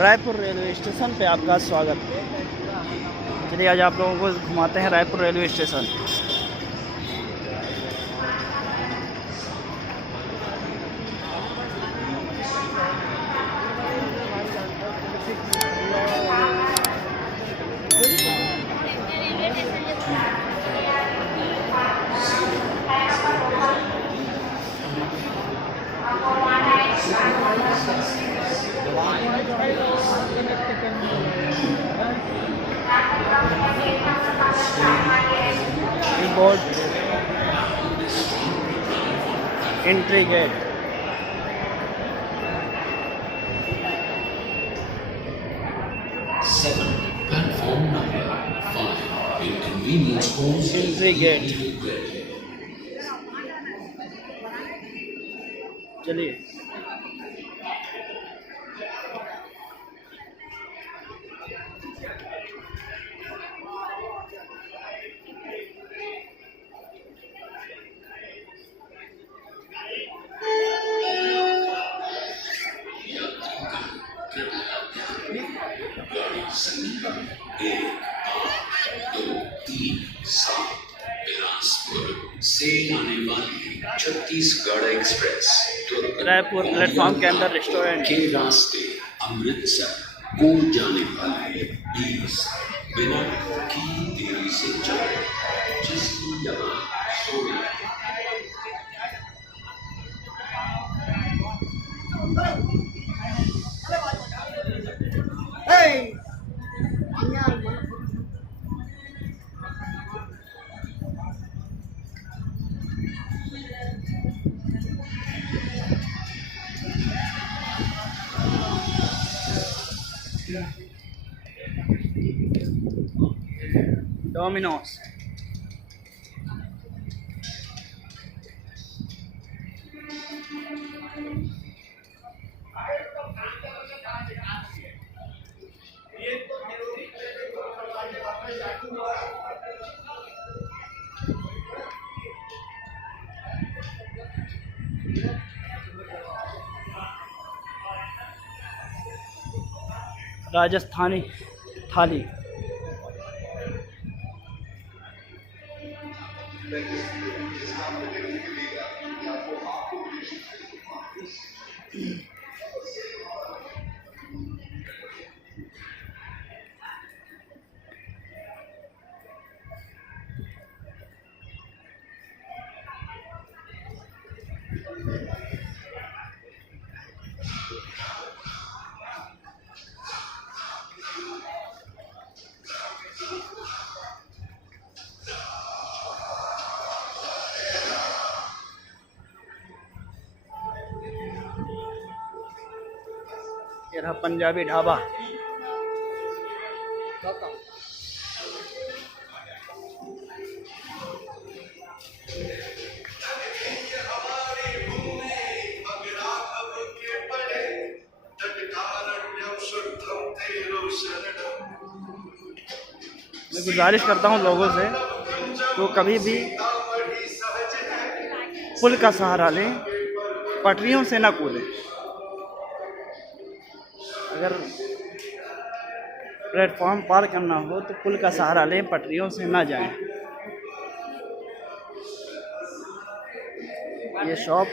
Raipur railway station पे आपका स्वागत है। चलिए आज आप लोगों को घुमाते हैं Raipur railway station. Board entry gate. Platform number 5 inconvenience halls entry gate. चलिए से आने वाली छत्तीसगढ़ एक्सप्रेस रायपुर प्लेटफॉर्म के अंदर रेस्टोरेंट के रास्ते अमृतसर को जाने वाले 20 मिनट की देरी से चले, जिसकी यहाँ सोई डोमिनोज। राजस्थानी थाली। ये रहा पंजाबी ढाबा। मैं गुजारिश करता हूँ लोगों से तो कभी भी पुल का सहारा लें, पटरियों से ना कूदें। अगर प्लेटफॉर्म पार करना हो तो पुल का सहारा लें, पटरियों से ना जाएं। ये शॉप